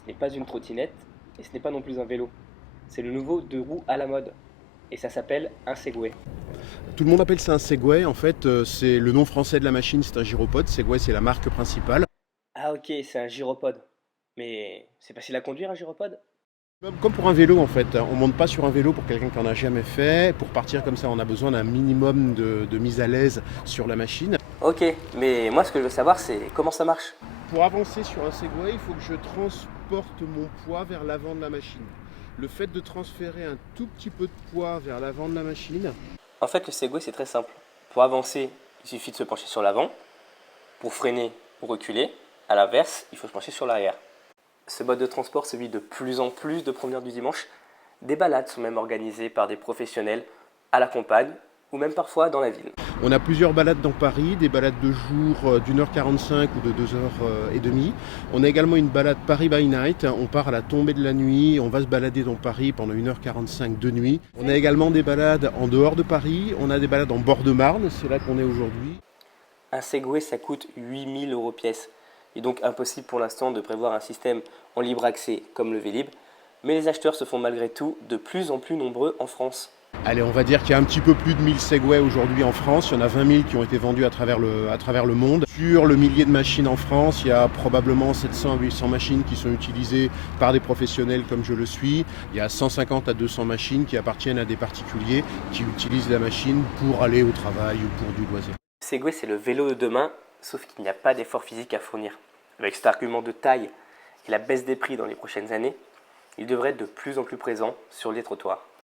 Ce n'est pas une trottinette et ce n'est pas non plus un vélo. C'est le nouveau deux roues à la mode et ça s'appelle un Segway. Tout le monde appelle ça un Segway. En fait, c'est le nom français de la machine, c'est un gyropode. Segway, c'est la marque principale. Ah ok, c'est un gyropode. Mais c'est facile à conduire un gyropode? Comme pour un vélo, en fait. On monte pas sur un vélo pour quelqu'un qui en a jamais fait. Pour partir comme ça, on a besoin d'un minimum de mise à l'aise sur la machine. Ok, mais moi ce que je veux savoir c'est comment ça marche. Pour avancer sur un Segway, il faut que je transporte mon poids vers l'avant de la machine. Le fait de transférer un tout petit peu de poids vers l'avant de la machine, En fait le Segway c'est très simple. Pour avancer, il suffit de se pencher sur l'avant. Pour freiner ou reculer, à l'inverse, il faut se pencher sur l'arrière. Ce mode de transport se vit de plus en plus de promeneurs du dimanche. Des balades sont même organisées par des professionnels à la campagne ou même parfois dans la ville. on a plusieurs balades dans Paris, des balades de jour d'1h45 ou de 2h30. On a également une balade Paris by Night. On part à la tombée de la nuit, on va se balader dans Paris pendant 1h45 de nuit. On a également des balades en dehors de Paris, on a des balades en bord de Marne, c'est là qu'on est aujourd'hui. Un Segway, ça coûte 8 000 € pièce. Il est donc impossible pour l'instant de prévoir un système en libre accès comme le Vélib, mais les acheteurs se font malgré tout de plus en plus nombreux en France. Allez, on va dire qu'il y a un petit peu plus de 1000 Segway aujourd'hui en France. Il y en a 20 000 qui ont été vendus à travers le monde. Sur le millier de machines en France, il y a probablement 700 à 800 machines qui sont utilisées par des professionnels comme je le suis. Il y a 150 à 200 machines qui appartiennent à des particuliers qui utilisent la machine pour aller au travail ou pour du loisir. Segway, c'est le vélo de demain, sauf qu'il n'y a pas d'effort physique à fournir. Avec cet argument de taille et la baisse des prix dans les prochaines années, il devrait être de plus en plus présent sur les trottoirs.